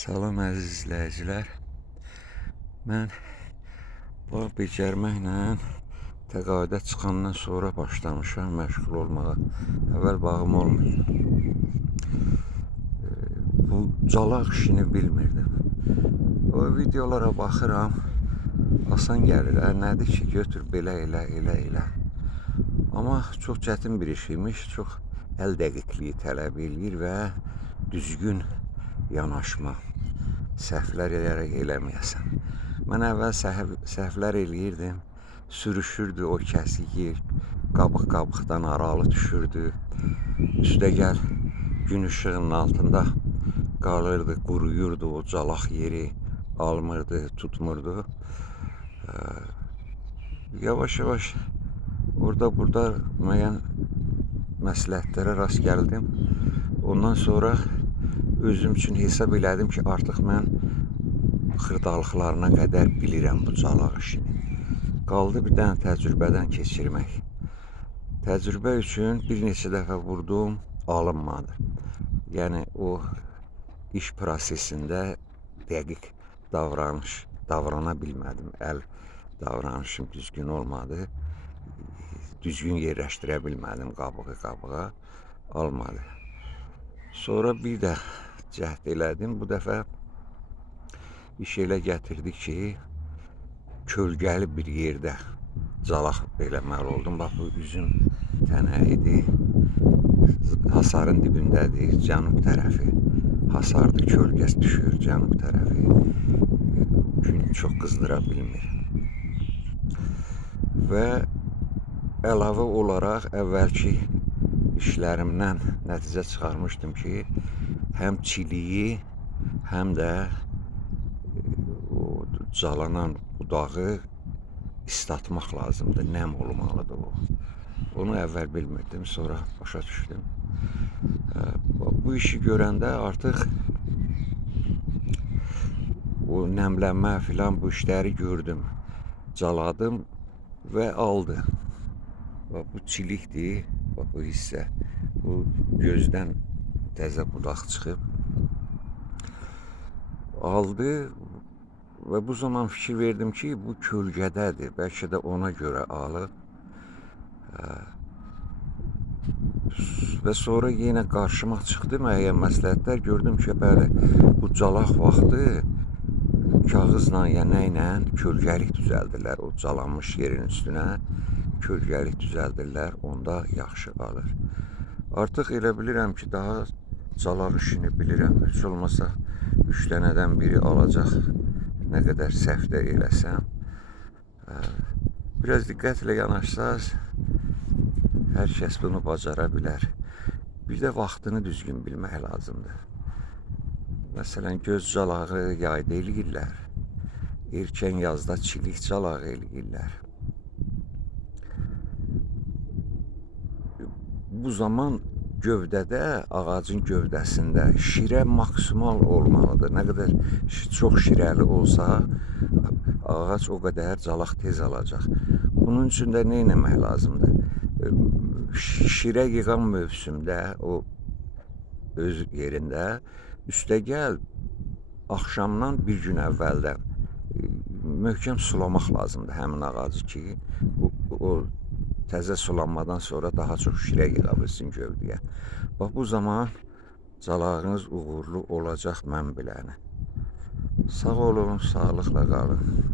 Salam əziz izləyicilər. Mən bağ becərməklə təqaüdə çıxandan sonra başlamışam məşğul olmağa. Əvvəl bağım olmurdu. Bu calaq işini bilmirdim. O videolara baxıram, asan gəlir. Nədir ki, götür belə elə. Amma çox çətin bir iş imiş, çox əl dəqiqliyi tələb eləyir və düzgün yanaşma, səhvlər edərək eləməyəsən. Mən əvvəl səhvlər eləyirdim, sürüşürdü o kəsik yer, qabıqdan aralı düşürdü. Üstəgəl gün ışığının altında qalırdı, quruyurdu o calaq yeri, almırdı, tutmurdu. Yavaş-yavaş orada-burada müəyyən məsləhətlərə rast gəldim. Ondan sonra özüm üçün hesab elədim ki, artıq mən xırdalıqlarına qədər bilirəm bu calaq işini. Qaldı bir dənə təcrübədən keçirmək. Təcrübə üçün bir neçə dəfə vurdum, alınmadı. Yəni o iş prosesində dəqiq davrana bilmədim. Əl davranışım düzgün olmadı. Düzgün yerləşdirə bilmədim qabığa, almadı. Sonra bir də cəhd elədim. Bu dəfə iş elə gətirdi ki, kölgəli bir yerdə calaq eləməli oldum. Bax, bu üzüm tənəyidir, hasarın dibindədir, cənub tərəfi hasardır, kölgəsi düşür cənub tərəfi. Gün çox qızdıra bilmir. Və əlavə olaraq əvvəlki işlərimdən nəticə çıxarmışdım ki, həm çiliyi, həm də o calanan budağı islatmaq lazımdır, nəm olmalıdır o. Onu əvvəl bilmirdim, sonra başa düşdüm. Bu işi görəndə artıq o nəmlənmə filan bu işləri gördüm, caladım və aldı. Bax, bu çilikdir, bax bu hissə, bu gözdən təzə budaq çıxıb, aldı və bu zaman fikir verdim ki, bu kölgədədir, bəlkə də ona görə alıb. Və sonra yenə qarşıma çıxdı müəyyən məsləhətlər, gördüm ki, bəli, bu calaq vaxtı kağızla ya nə ilə kölgəlik düzəldirlər, o calanmış yerin üstünə kölgəlik düzəldirlər, onda yaxşı qalır. Artıq elə bilirəm ki, daha calaq işini bilirəm. Heç olmasa 3 dənədən biri alacaq, nə qədər səhv də eləsəm. Biraz diqqətlə yanaşsaz, hər kəs bunu bacara bilər. Bir də vaxtını düzgün bilmək lazımdır. Məsələn, göz calağı yayda eləyirlər, erkən yazda çilik calağı eləyirlər. Bu zaman gövdədə, ağacın gövdəsində şirə maksimal olmalıdır. Nə qədər çox şirəli olsa, ağac o qədər calaq tez alacaq. Bunun üçün də nə etmək lazımdır? Şirə yığan mövsümdə, o öz yerində, üstəgəl axşamdan bir gün əvvəldən möhkəm sulamaq lazımdır həmin ağacı ki, o təzə sulanmadan sonra daha çox şirə yığa bilsin gövdəyə. Bax, bu zaman calağınız uğurlu olacaq, mən biləni. Sağ olun, sağlıqla qalın.